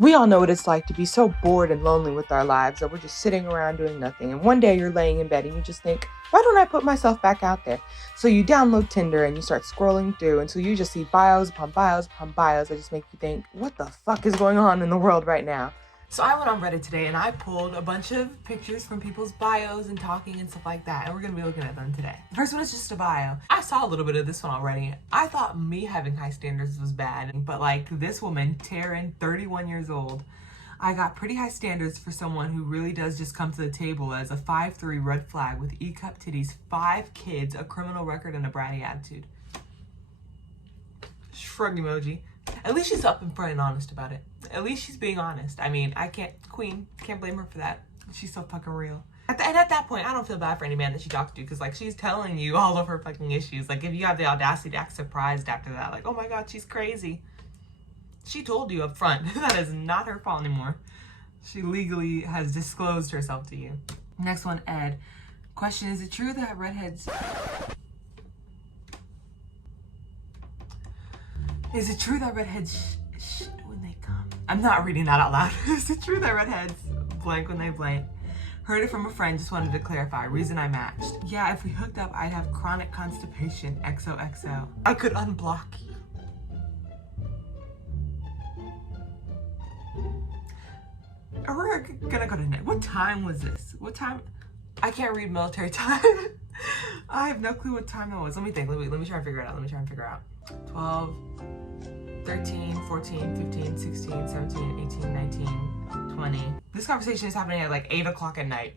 We all know what it's like to be so bored and lonely with our lives that we're just sitting around doing nothing. And one day you're laying in bed and you just think, why don't I put myself back out there? So you download Tinder and you start scrolling through until you just see bios upon bios upon bios that just make you think, what the fuck is going on in the world right now? So I went on Reddit today and I pulled a bunch of pictures from people's bios and talking and stuff like that, and we're gonna be looking at them today. The first one is just a bio. I saw a little bit of this one already. I thought me having high standards was bad, but like this woman, Taryn, 31 years old, I got pretty high standards for someone who really does just come to the table as a 5'3" red flag with E-cup titties, 5 kids, a criminal record, and a bratty attitude. Shrug emoji. At least she's up and front and honest about it. At least she's being honest. I mean, can't blame her for that. She's so fucking real. And at that point, I don't feel bad for any man that she talks to, because like she's telling you all of her fucking issues. Like if you have the audacity to act surprised after that, like, oh my god, she's crazy. She told you up front. That is not her fault anymore. She legally has disclosed herself to you. Next one, Ed. Question, is it true that redheads... Is it true that redheads shit when they come? I'm not reading that out loud. Is it true that redheads blank when they blank? Heard it from a friend, just wanted to clarify. Reason I matched. Yeah, if we hooked up, I'd have chronic constipation. XOXO. I could unblock you. We're gonna go to net. What time was this? What time? I can't read military time. I have no clue what time that was. Let me think. Let me try and figure it out. 12, 13, 14, 15, 16, 17, 18, 19, 20. This conversation is happening at like 8 o'clock at night.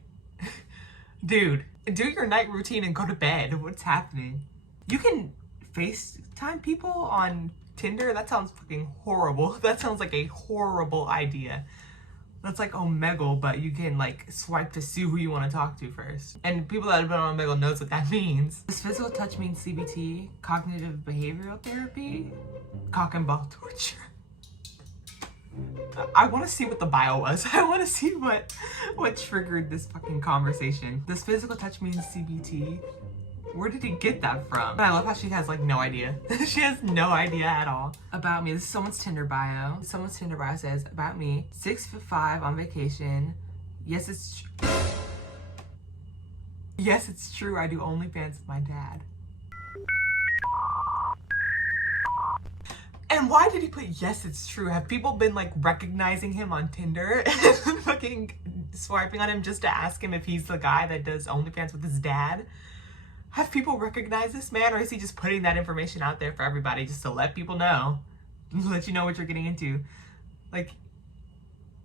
Dude, do your night routine and go to bed. What's happening? You can FaceTime people on Tinder? That sounds fucking horrible. That sounds like a horrible idea. That's like Omegle, but you can like swipe to see who you want to talk to first. And people that have been on Omegle knows what that means. Does physical touch mean CBT? Cognitive behavioral therapy? Cock and ball torture? I want to see what the bio was. I want to see what triggered this fucking conversation. Does physical touch mean CBT? Where did he get that from? I love how she has like no idea. She has no idea at all. About me, this is someone's Tinder bio. Someone's Tinder bio says, about me, 6'5" on vacation. Yes, it's yes, it's true. I do OnlyFans with my dad. And why did he put yes, it's true? Have people been like recognizing him on Tinder and fucking swiping on him just to ask him if he's the guy that does OnlyFans with his dad? Have people recognize this man, or is he just putting that information out there for everybody just to let people know? Let you know what you're getting into. Like,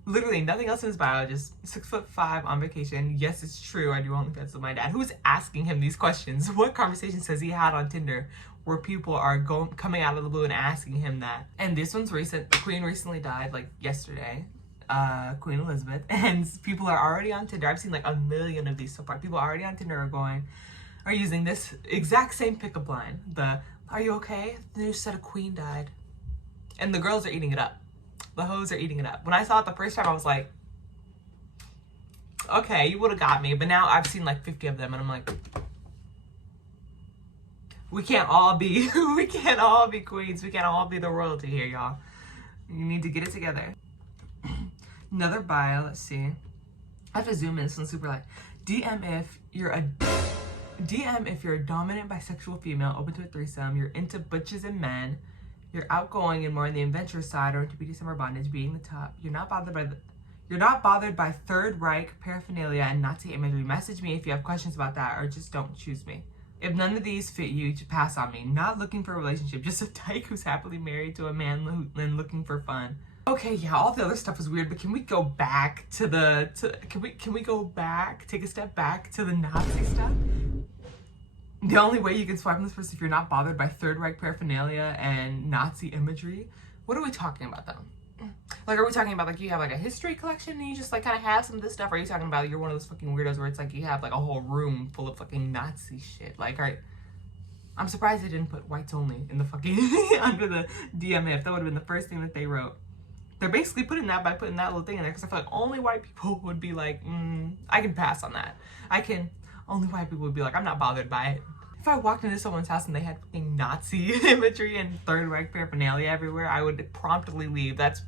literally nothing else in his bio, just 6'5" on vacation. Yes, it's true, I do OnlyFans with my dad. Who's asking him these questions? What conversations has he had on Tinder where people are coming out of the blue and asking him that? And this one's recent. The Queen recently died, like yesterday. Queen Elizabeth. And people are already on Tinder. I've seen like 1 million of these so far. People already on Tinder are using this exact same pickup line. The, are you okay? The news said a queen died. And the girls are eating it up. The hoes are eating it up. When I saw it the first time, I was like, okay, you would have got me. But now I've seen like 50 of them and I'm like, we can't all be, we can't all be queens. We can't all be the royalty here, y'all. You need to get it together. Another bio, let's see. I have to zoom in, this one's super light. DM if you're a dominant bisexual female, open to a threesome, you're into butches and men, you're outgoing and more on the adventurous side, or into BDSM or bondage, being the top, you're not bothered by Third Reich paraphernalia and Nazi imagery. Message me if you have questions about that, or just don't choose me. If none of these fit you, to pass on me. Not looking for a relationship, just a dyke who's happily married to a man and looking for fun. Okay, yeah, all the other stuff is weird, but can we go back to can we go back, take a step back to the Nazi stuff? The only way you can swipe on this person if you're not bothered by Third Reich paraphernalia and Nazi imagery. What are we talking about though? Like, are we talking about like you have like a history collection and you just like kind of have some of this stuff? Or are you talking about you're one of those fucking weirdos where it's like you have like a whole room full of fucking Nazi shit? Like, alright, I'm surprised they didn't put whites only in the fucking under the DMF. That would have been the first thing that they wrote. They're basically putting that by putting that little thing in there because I feel like only white people would be like, I can pass on that. Only white people would be like, I'm not bothered by it. If I walked into someone's house and they had fucking Nazi imagery and Third Reich paraphernalia everywhere, I would promptly leave. That's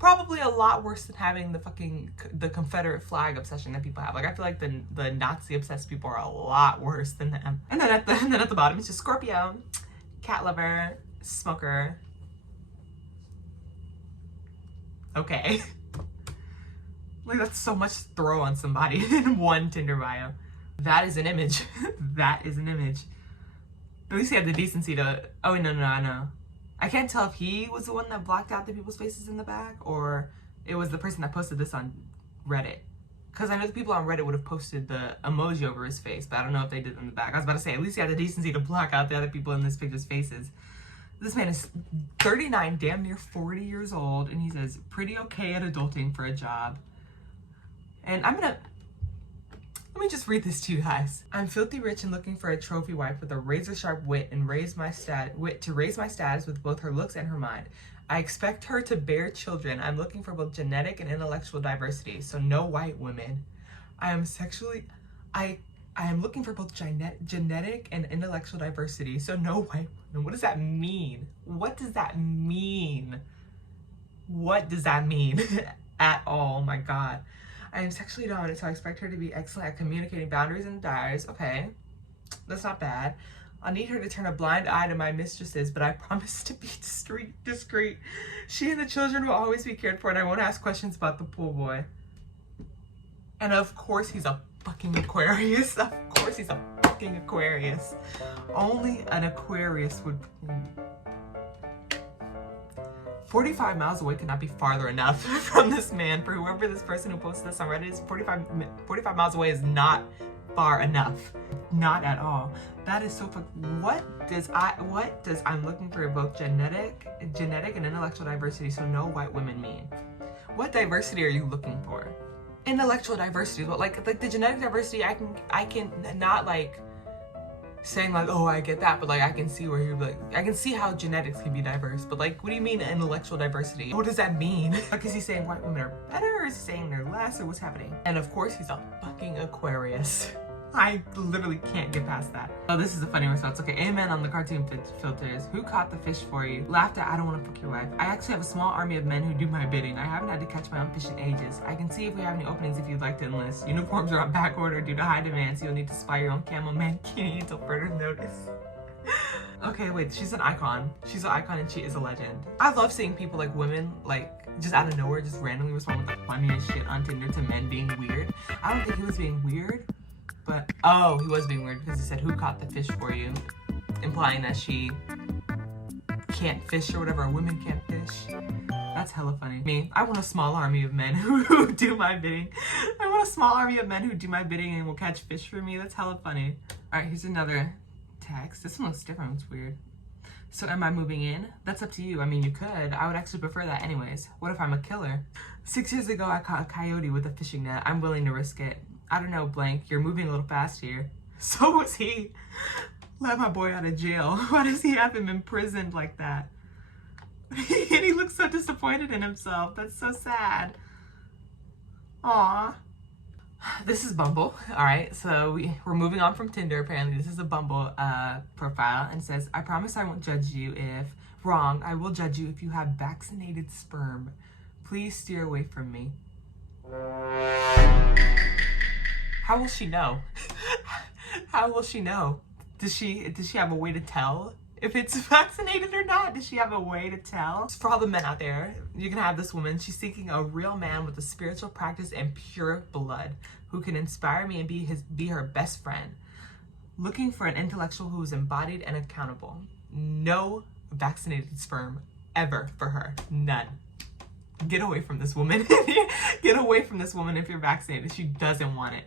Probably a lot worse than having the Confederate flag obsession that people have. Like, I feel like the Nazi obsessed people are a lot worse than them. And then at the bottom, it's just Scorpio, cat lover, smoker. Okay. Like, that's so much to throw on somebody in one Tinder bio. That is an image. That is an image. At least he had the decency to, oh, no, I know. I can't tell if he was the one that blocked out the people's faces in the back, or it was the person that posted this on Reddit. Because I know the people on Reddit would have posted the emoji over his face, but I don't know if they did it in the back. I was about to say, at least he had the decency to block out the other people in this picture's faces. This man is 39, damn near 40 years old, and he says, pretty okay at adulting for a job. And let me just read this to you guys. I'm filthy rich and looking for a trophy wife with a razor sharp wit and raise my status with both her looks and her mind. I expect her to bear children. I'm looking for both genetic and intellectual diversity, so no white women. I am looking for both genetic and intellectual diversity, so no white women. What does that mean? What does that mean? What does that mean at all? Oh my God. I am sexually dominant, so I expect her to be excellent at communicating boundaries and desires. Okay, that's not bad. I'll need her to turn a blind eye to my mistresses, but I promise to be discreet. She and the children will always be cared for, and I won't ask questions about the pool boy. And of course he's a fucking Aquarius. Of course he's a fucking Aquarius. Only an Aquarius would... 45 miles away could not be farther enough from this man. For whoever this person who posted this on Reddit is, 45 miles away is not far enough. Not at all. That is so what does I'm looking for both genetic and intellectual diversity, so no white women mean? What diversity are you looking for? Intellectual diversity, but like the genetic diversity, I can not like saying like, oh, I get that, but like I can see where you're like, I can see how genetics can be diverse, but like, what do you mean intellectual diversity? What does that mean? Like, is he saying white women are better, or is he saying they're less, or what's happening? And of course he's a fucking Aquarius. I literally can't get past that. Oh, this is a funny response. Okay, amen on the cartoon filters. Who caught the fish for you? Laughed at, I don't want to fuck your wife. I actually have a small army of men who do my bidding. I haven't had to catch my own fish in ages. I can see if we have any openings if you'd like to enlist. Uniforms are on back order due to high demand, so you'll need to spy your own camel mankini until further notice. Okay, wait, she's an icon. She's an icon and she is a legend. I love seeing people like women, like, just out of nowhere, just randomly respond with the funniest shit on Tinder to men being weird. I don't think he was being weird. But, oh, he was being weird because he said, who caught the fish for you? Implying that she can't fish or whatever, women can't fish. That's hella funny. Me, I want a small army of men who do my bidding. I want a small army of men who do my bidding and will catch fish for me. That's hella funny. All right, here's another text. This one looks different. It's weird. So am I moving in? That's up to you. I mean, you could. I would actually prefer that anyways. What if I'm a killer? 6 years ago, I caught a coyote with a fishing net. I'm willing to risk it. I don't know, blank, you're moving a little fast here. So was he. Let my boy out of jail. Why does he have him imprisoned like that? And he looks so disappointed in himself. That's so sad. Aww. This is Bumble. All right, so we're moving on from Tinder. Apparently, this is a Bumble profile, and says, I promise I won't judge you if wrong. I will judge you if you have vaccinated sperm. Please steer away from me. How will she know? How will she know? Does she have a way to tell if it's vaccinated or not? Does she have a way to tell? For all the men out there, you can have this woman. She's seeking a real man with a spiritual practice and pure blood who can inspire me and be her best friend. Looking for an intellectual who is embodied and accountable. No vaccinated sperm ever for her. None. Get away from this woman. Get away from this woman if you're vaccinated. She doesn't want it.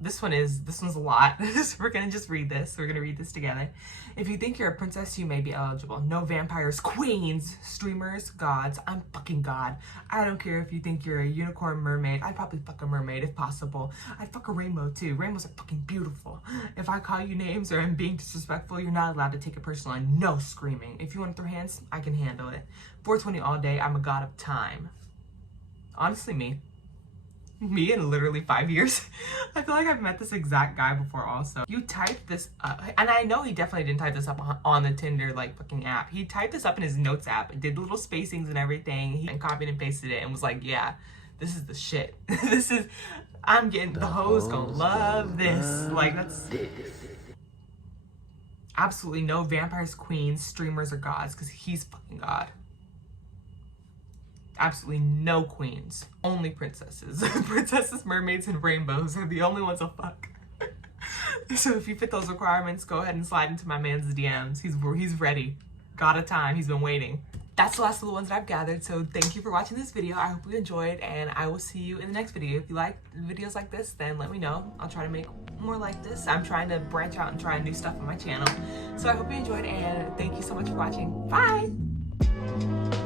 This one's a lot. So we're gonna just read this. We're gonna read this together. If you think you're a princess, you may be eligible. No vampires, queens, streamers, gods. I'm fucking God. I don't care if you think you're a unicorn mermaid. I'd probably fuck a mermaid if possible. I'd fuck a rainbow too. Rainbows are fucking beautiful. If I call you names or I'm being disrespectful, you're not allowed to take it personal and no screaming. If you want to throw hands, I can handle it. 420 all day. I'm a god of time. Honestly, me. me in literally 5 years. I feel like I've met this exact guy before also. You typed this up, and I know he definitely didn't type this up on the Tinder like fucking app. He typed this up in his notes app, did little spacings and everything, and copied and pasted it and was like, yeah, this is the shit. I'm getting, the hoes gonna love this. Like, that's absolutely no vampires, queens, streamers, or gods, because he's fucking God. Absolutely no queens, only princesses. Princesses, mermaids, and rainbows are the only ones I'll fuck. So if you fit those requirements, go ahead and slide into my man's DMs. He's ready. Got a time. He's been waiting. That's the last of the ones that I've gathered. So thank you for watching this video. I hope you enjoyed, and I will see you in the next video. If you like videos like this, then let me know. I'll try to make more like this. I'm trying to branch out and try new stuff on my channel. So I hope you enjoyed, and thank you so much for watching. Bye!